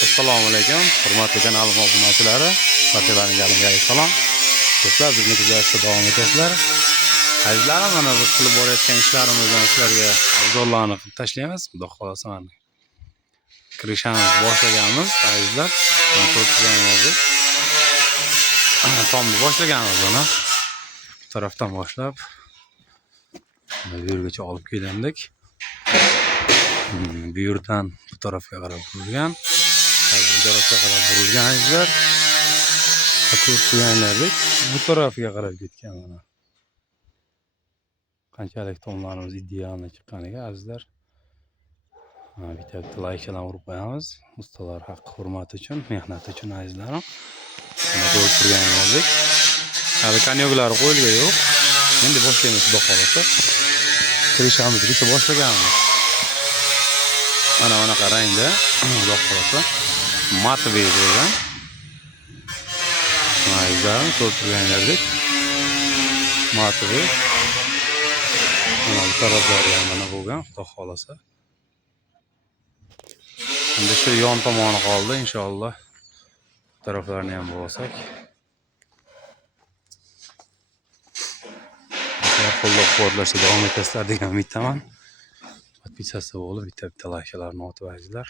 Assalomu alaykum, hurmatli kanalim obunachilari, barchalaringizga alayhissalom. Do'stlar, bizni kuzatishda davom etasizlar. Azizlarim, mana biz qilib borayotgan ishlarimizdan sizlarga obzorlarni qilib tashlaymiz. Xudo xolasa mana kirishamiz boshlaganmiz, azizlar. Mana ko'rib turganingizdek tomni boshlaganmiz buni. Bu tarafdan boshlab bu yergacha olib kelgandik. Bu yerdan bu tarafga qarab burilgan. Bu tarafga qarab burilgan azizlar. Ko'rib turganlaringizdek bu tarafga qarab ketgan mana. Qanchalik tomlarimiz idealni chiqqaniga azizlar. Bitta laykadan urib qo'yamiz. Ustalar haqqi hurmati uchun, mehnati uchun azizlarim. Mana ko'rib turganingizdek hali kanyoglar qo'yilgan yo'q. Endi boshlaymiz xudo xolasa. Kirishamiz boshlaganmiz. Mana bunaqa rangda xudo xolasa matviy bo'lgan. Azizlarim, ko'rib turganingizdek matviy. Mana bu taraflari ham mana bo'lgan, xudo xolasa. Endi shu yon tomoni qoldi, inshaalloh. Bu taraflarni ham bo'lsak. Qo'llab-quvvatlashda davom etasizlar degan umiddaman. Podpisatsiya bo'lib, bitta laykalarni otib azizlar.